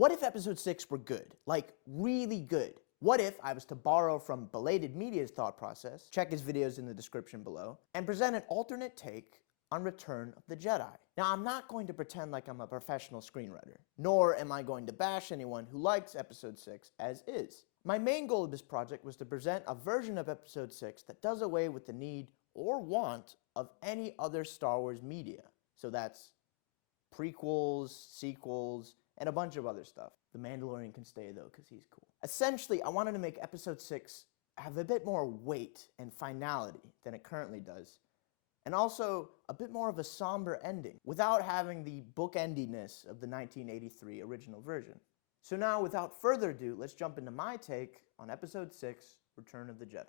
What if episode 6 were good? Like, really good? What if I was to borrow from Belated Media's thought process, check his videos in the description below, and present an alternate take on Return of the Jedi? Now, I'm not going to pretend like I'm a professional screenwriter, nor am I going to bash anyone who likes episode 6 as is. My main goal of this project was to present a version of episode 6 that does away with the need or want of any other Star Wars media. So that's prequels, sequels, and a bunch of other stuff. The Mandalorian can stay though, because he's cool. Essentially, I wanted to make episode 6 have a bit more weight and finality than it currently does, and also a bit more of a somber ending, without having the bookendiness of the 1983 original version. So now, without further ado, let's jump into my take on episode 6, Return of the Jedi.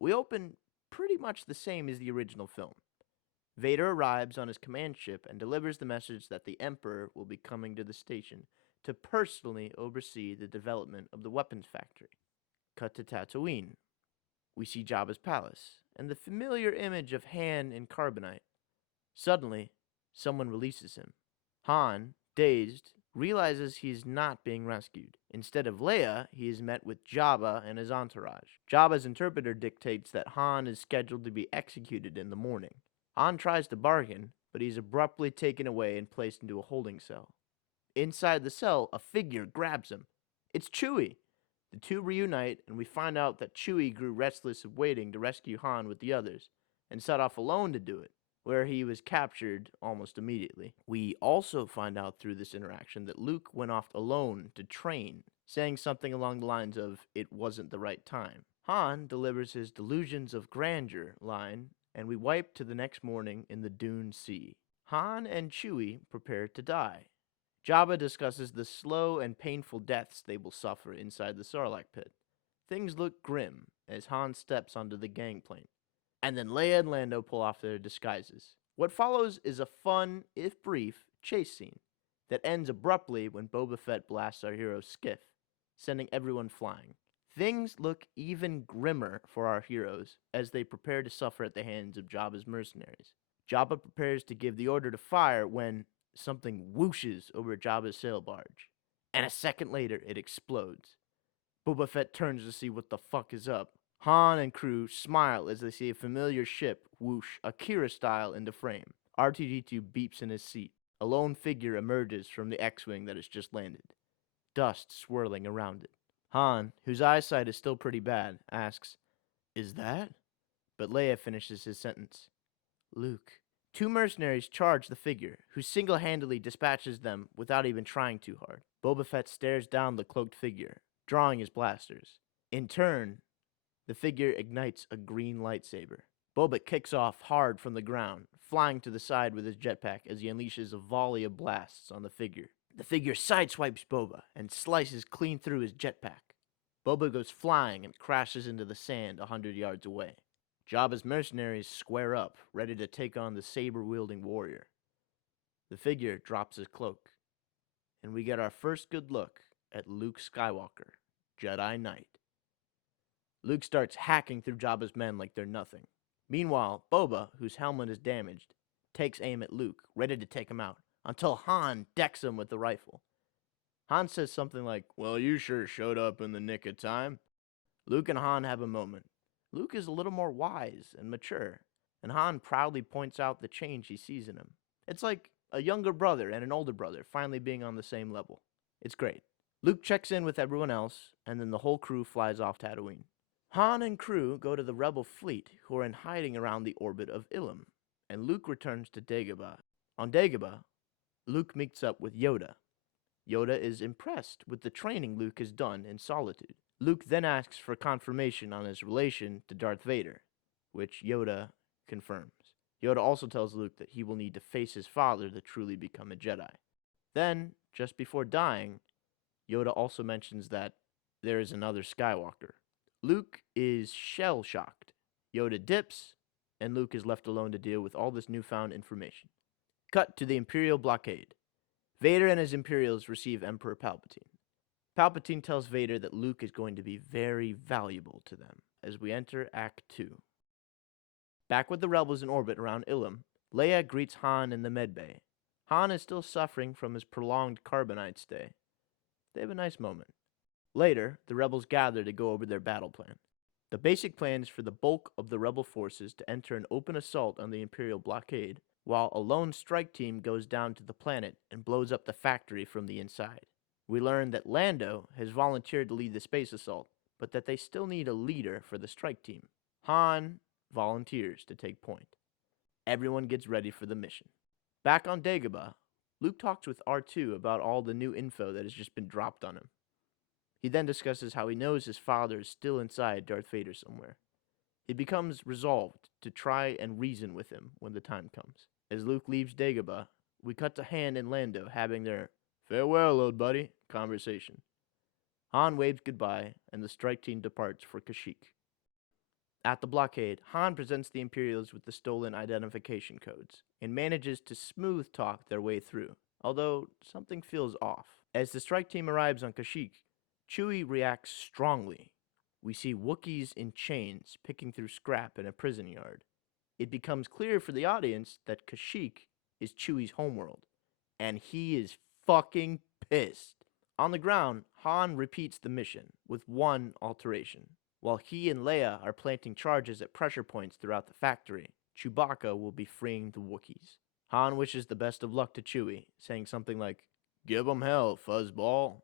We open pretty much the same as the original film. Vader arrives on his command ship and delivers the message that the Emperor will be coming to the station to personally oversee the development of the weapons factory. Cut to Tatooine. We see Jabba's palace and the familiar image of Han in carbonite. Suddenly, someone releases him. Han, dazed, realizes he's not being rescued. Instead of Leia, he is met with Jabba and his entourage. Jabba's interpreter dictates that Han is scheduled to be executed in the morning. Han tries to bargain, but he's abruptly taken away and placed into a holding cell. Inside the cell, a figure grabs him. It's Chewie. The two reunite, and we find out that Chewie grew restless of waiting to rescue Han with the others, and set off alone to do it, where he was captured almost immediately. We also find out through this interaction that Luke went off alone to train, saying something along the lines of, "It wasn't the right time." Han delivers his delusions of grandeur line, and we wipe to the next morning in the Dune Sea. Han and Chewie prepare to die. Jabba discusses the slow and painful deaths they will suffer inside the Sarlacc pit. Things look grim as Han steps onto the gangplank. And then Leia and Lando pull off their disguises. What follows is a fun, if brief, chase scene that ends abruptly when Boba Fett blasts our hero's skiff, sending everyone flying. Things look even grimmer for our heroes as they prepare to suffer at the hands of Jabba's mercenaries. Jabba prepares to give the order to fire when something whooshes over Jabba's sail barge, and a second later it explodes. Boba Fett turns to see what the fuck is up. Han and crew smile as they see a familiar ship whoosh Akira style into frame. R2-D2 beeps in his seat. A lone figure emerges from the X-Wing that has just landed, dust swirling around it. Han, whose eyesight is still pretty bad, asks, "Is that?" But Leia finishes his sentence. "Luke." Two mercenaries charge the figure, who single-handedly dispatches them without even trying too hard. Boba Fett stares down the cloaked figure, drawing his blasters. In turn, the figure ignites a green lightsaber. Boba kicks off hard from the ground, flying to the side with his jetpack as he unleashes a volley of blasts on the figure. The figure sideswipes Boba and slices clean through his jetpack. Boba goes flying and crashes into the sand 100 yards away. Jabba's mercenaries square up, ready to take on the saber-wielding warrior. The figure drops his cloak, and we get our first good look at Luke Skywalker, Jedi Knight. Luke starts hacking through Jabba's men like they're nothing. Meanwhile, Boba, whose helmet is damaged, takes aim at Luke, ready to take him out, until Han decks him with the rifle. Han says something like, "Well, you sure showed up in the nick of time." Luke and Han have a moment. Luke is a little more wise and mature, and Han proudly points out the change he sees in him. It's like a younger brother and an older brother finally being on the same level. It's great. Luke checks in with everyone else, and then the whole crew flies off Tatooine. Han and crew go to the rebel fleet, who are in hiding around the orbit of Ilum, and Luke returns to Dagobah. On Dagobah, Luke meets up with Yoda. Yoda is impressed with the training Luke has done in solitude. Luke then asks for confirmation on his relation to Darth Vader, which Yoda confirms. Yoda also tells Luke that he will need to face his father to truly become a Jedi. Then, just before dying, Yoda also mentions that there is another Skywalker. Luke is shell-shocked. Yoda dips, and Luke is left alone to deal with all this newfound information. Cut to the Imperial blockade. Vader and his Imperials receive Emperor Palpatine. Palpatine tells Vader that Luke is going to be very valuable to them as we enter Act 2. Back with the rebels in orbit around Ilum, Leia greets Han in the medbay. Han is still suffering from his prolonged carbonite stay. They have a nice moment. Later, the rebels gather to go over their battle plan. The basic plan is for the bulk of the rebel forces to enter an open assault on the Imperial blockade, while a lone strike team goes down to the planet and blows up the factory from the inside. We learn that Lando has volunteered to lead the space assault, but that they still need a leader for the strike team. Han volunteers to take point. Everyone gets ready for the mission. Back on Dagobah, Luke talks with R2 about all the new info that has just been dropped on him. He then discusses how he knows his father is still inside Darth Vader somewhere. He becomes resolved to try and reason with him when the time comes. As Luke leaves Dagobah, we cut to Han and Lando having their "farewell, old buddy" conversation. Han waves goodbye, and the strike team departs for Kashyyyk. At the blockade, Han presents the Imperials with the stolen identification codes and manages to smooth talk their way through, although something feels off. As the strike team arrives on Kashyyyk, Chewie reacts strongly. We see Wookiees in chains picking through scrap in a prison yard. It becomes clear for the audience that Kashyyyk is Chewie's homeworld, and he is fucking pissed. On the ground, Han repeats the mission with one alteration. While he and Leia are planting charges at pressure points throughout the factory, Chewbacca will be freeing the Wookiees. Han wishes the best of luck to Chewie, saying something like, "Give 'em hell, fuzzball,"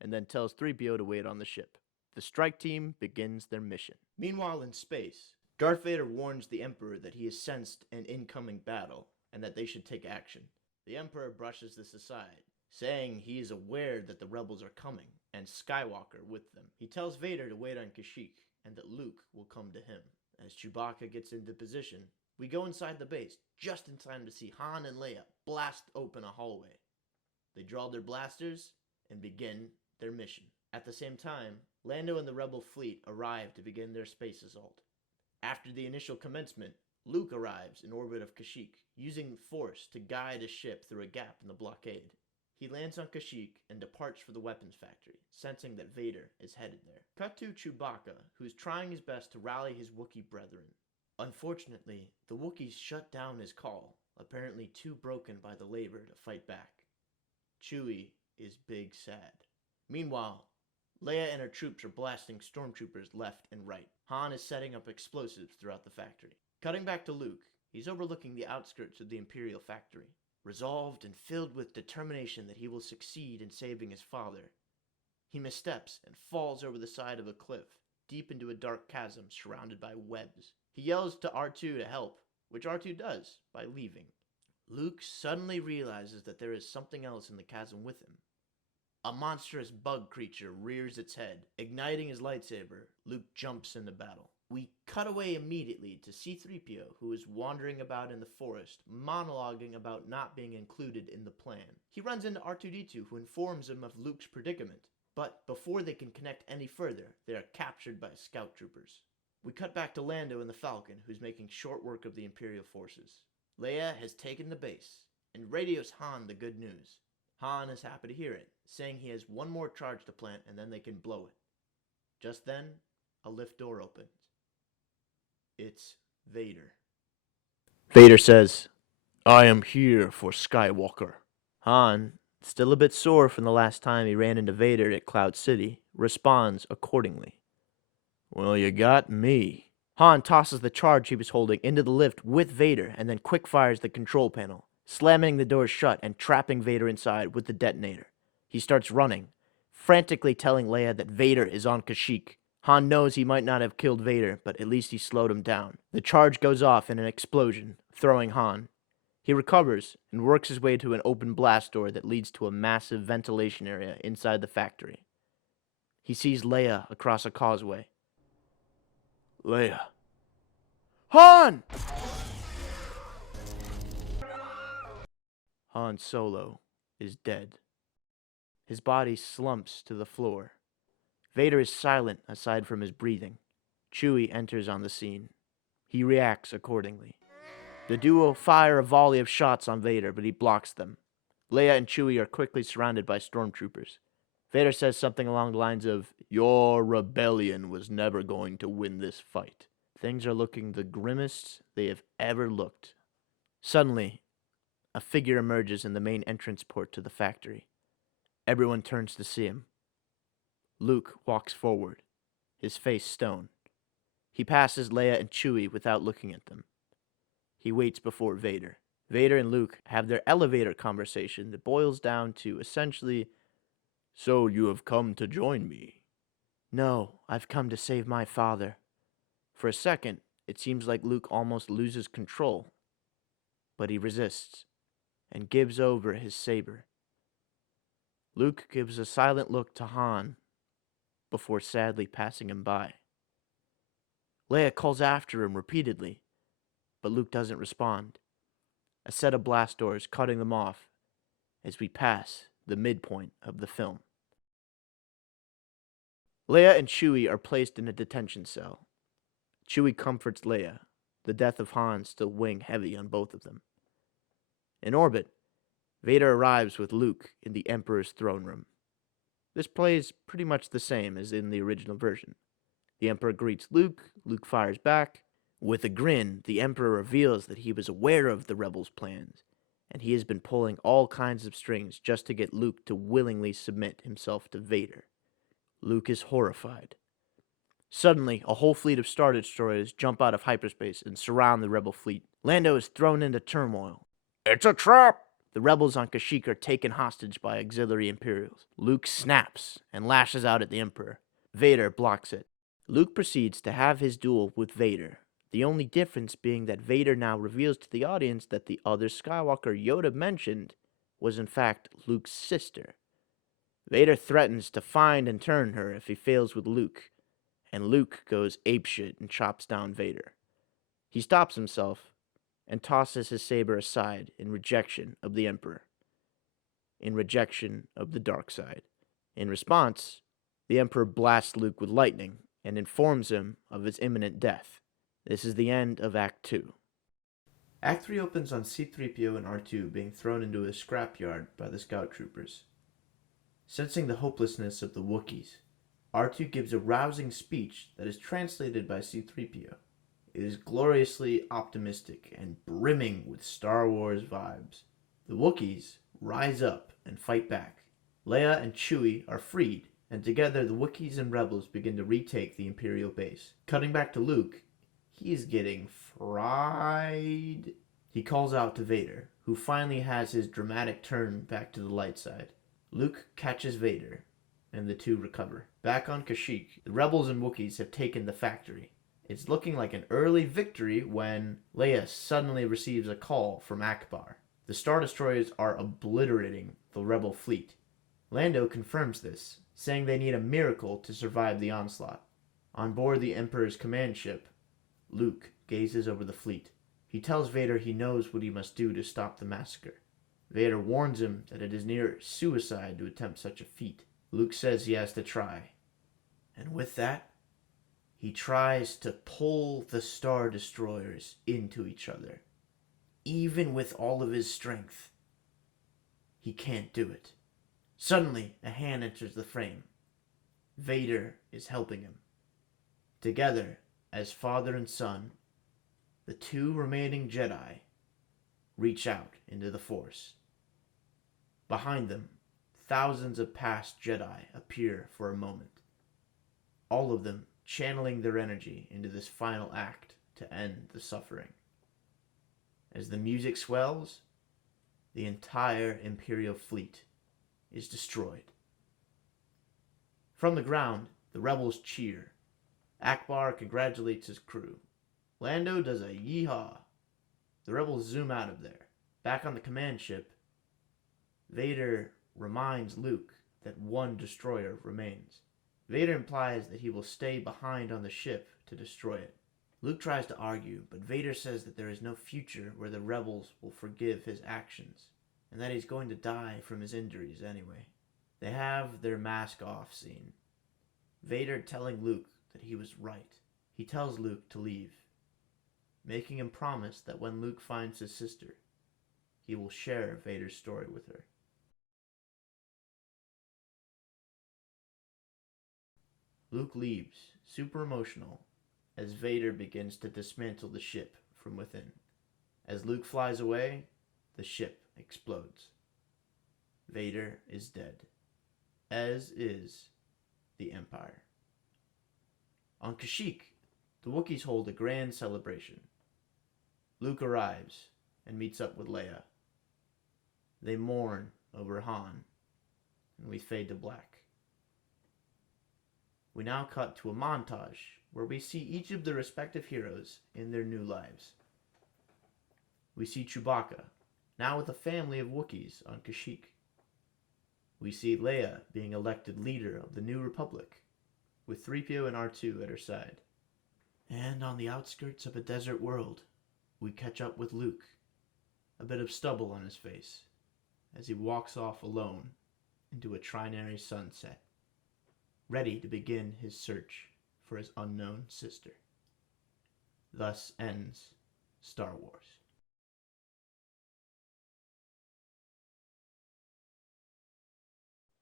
and then tells 3PO to wait on the ship. The strike team begins their mission. Meanwhile, in space, Darth Vader warns the Emperor that he has sensed an incoming battle and that they should take action. The Emperor brushes this aside, saying he is aware that the rebels are coming, and Skywalker with them. He tells Vader to wait on Kashyyyk, and that Luke will come to him. As Chewbacca gets into position, we go inside the base, just in time to see Han and Leia blast open a hallway. They draw their blasters and begin their mission. At the same time, Lando and the rebel fleet arrive to begin their space assault. After the initial commencement, Luke arrives in orbit of Kashyyyk, using the Force to guide a ship through a gap in the blockade. He lands on Kashyyyk and departs for the weapons factory, sensing that Vader is headed there. Cut to Chewbacca, who's trying his best to rally his Wookiee brethren. Unfortunately, the Wookiees shut down his call, apparently too broken by the labor to fight back. Chewie is big sad. Meanwhile, Leia and her troops are blasting stormtroopers left and right. Han is setting up explosives throughout the factory. Cutting back to Luke, he's overlooking the outskirts of the Imperial factory. Resolved and filled with determination that he will succeed in saving his father, he missteps and falls over the side of a cliff, deep into a dark chasm surrounded by webs. He yells to R2 to help, which R2 does by leaving. Luke suddenly realizes that there is something else in the chasm with him. A monstrous bug creature rears its head. Igniting his lightsaber, Luke jumps into battle. We cut away immediately to C-3PO, who is wandering about in the forest, monologuing about not being included in the plan. He runs into R2-D2, who informs him of Luke's predicament, but before they can connect any further, they are captured by scout troopers. We cut back to Lando and the Falcon, who's making short work of the Imperial forces. Leia has taken the base, and radios Han the good news. Han is happy to hear it, saying he has one more charge to plant and then they can blow it. Just then, a lift door opens. It's Vader. Vader says, "I am here for Skywalker." Han, still a bit sore from the last time he ran into Vader at Cloud City, responds accordingly. "Well, you got me." Han tosses the charge he was holding into the lift with Vader and then quick fires the control panel, slamming the door shut and trapping Vader inside with the detonator. He starts running, frantically telling Leia that Vader is on Kashyyyk. Han knows he might not have killed Vader, but at least he slowed him down. The charge goes off in an explosion, throwing Han. He recovers and works his way to an open blast door that leads to a massive ventilation area inside the factory. He sees Leia across a causeway. Leia. Han! Han Solo is dead. His body slumps to the floor. Vader is silent aside from his breathing. Chewie enters on the scene. He reacts accordingly. The duo fire a volley of shots on Vader, but he blocks them. Leia and Chewie are quickly surrounded by stormtroopers. Vader says something along the lines of, "Your rebellion was never going to win this fight." Things are looking the grimmest they have ever looked. Suddenly, a figure emerges in the main entrance port to the factory. Everyone turns to see him. Luke walks forward, his face stone. He passes Leia and Chewie without looking at them. He waits before Vader. Vader and Luke have their elevator conversation that boils down to essentially, "So you have come to join me?" "No, I've come to save my father." For a second, it seems like Luke almost loses control, but he resists and gives over his saber. Luke gives a silent look to Han before sadly passing him by. Leia calls after him repeatedly, but Luke doesn't respond. A set of blast doors cutting them off as we pass the midpoint of the film. Leia and Chewie are placed in a detention cell. Chewie comforts Leia, the death of Han still weighing heavy on both of them. In orbit, Vader arrives with Luke in the Emperor's throne room. This plays pretty much the same as in the original version. The Emperor greets Luke, Luke fires back. With a grin, the Emperor reveals that he was aware of the rebels' plans, and he has been pulling all kinds of strings just to get Luke to willingly submit himself to Vader. Luke is horrified. Suddenly, a whole fleet of Star Destroyers jump out of hyperspace and surround the rebel fleet. Lando is thrown into turmoil. "It's a trap!" The rebels on Kashyyyk are taken hostage by auxiliary Imperials. Luke snaps and lashes out at the Emperor. Vader blocks it. Luke proceeds to have his duel with Vader, the only difference being that Vader now reveals to the audience that the other Skywalker Yoda mentioned was in fact Luke's sister. Vader threatens to find and turn her if he fails with Luke, and Luke goes apeshit and chops down Vader. He stops himself and tosses his saber aside in rejection of the Emperor, in rejection of the dark side. In response, the Emperor blasts Luke with lightning and informs him of his imminent death. This is the end of Act 2. Act 3 opens on C-3PO and R2 being thrown into a scrapyard by the scout troopers. Sensing the hopelessness of the Wookiees, R2 gives a rousing speech that is translated by C-3PO. It is gloriously optimistic and brimming with Star Wars vibes. The Wookiees rise up and fight back. Leia and Chewie are freed, and together the Wookiees and rebels begin to retake the Imperial base. Cutting back to Luke, he is getting fried. He calls out to Vader, who finally has his dramatic turn back to the light side. Luke catches Vader, and the two recover. Back on Kashyyyk, the rebels and Wookiees have taken the factory. It's looking like an early victory when Leia suddenly receives a call from Akbar. The Star Destroyers are obliterating the rebel fleet. Lando confirms this, saying they need a miracle to survive the onslaught. On board the Emperor's command ship, Luke gazes over the fleet. He tells Vader he knows what he must do to stop the massacre. Vader warns him that it is near suicide to attempt such a feat. Luke says he has to try. And with that, he tries to pull the Star Destroyers into each other. Even with all of his strength, he can't do it. Suddenly, a hand enters the frame. Vader is helping him. Together, as father and son, the two remaining Jedi reach out into the Force. Behind them, thousands of past Jedi appear for a moment, all of them channeling their energy into this final act to end the suffering. As the music swells, the entire Imperial fleet is destroyed. From the ground, the rebels cheer. Akbar congratulates his crew. Lando does a yeehaw. The rebels zoom out of there. Back on the command ship, Vader reminds Luke that one destroyer remains. Vader implies that he will stay behind on the ship to destroy it. Luke tries to argue, but Vader says that there is no future where the rebels will forgive his actions, and that he's going to die from his injuries anyway. They have their mask off scene. Vader telling Luke that he was right. He tells Luke to leave, making him promise that when Luke finds his sister, he will share Vader's story with her. Luke leaves, super emotional, as Vader begins to dismantle the ship from within. As Luke flies away, the ship explodes. Vader is dead, as is the Empire. On Kashyyyk, the Wookiees hold a grand celebration. Luke arrives and meets up with Leia. They mourn over Han, and we fade to black. We now cut to a montage where we see each of the respective heroes in their new lives. We see Chewbacca, now with a family of Wookiees on Kashyyyk. We see Leia being elected leader of the New Republic, with 3PO and R2 at her side. And on the outskirts of a desert world, we catch up with Luke, a bit of stubble on his face, as he walks off alone into a trinary sunset, ready to begin his search for his unknown sister. Thus ends Star Wars.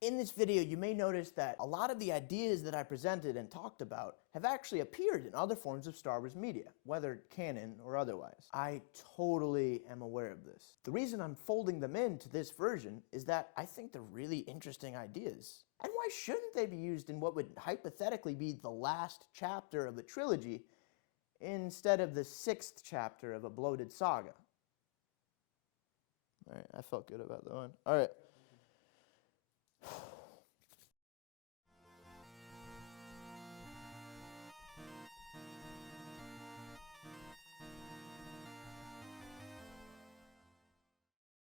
In this video, you may notice that a lot of the ideas that I presented and talked about have actually appeared in other forms of Star Wars media, whether canon or otherwise. I totally am aware of this. The reason I'm folding them into this version is that I think they're really interesting ideas. And why shouldn't they be used in what would hypothetically be the last chapter of a trilogy instead of the 6th chapter of a bloated saga? All right, I felt good about that one. All right.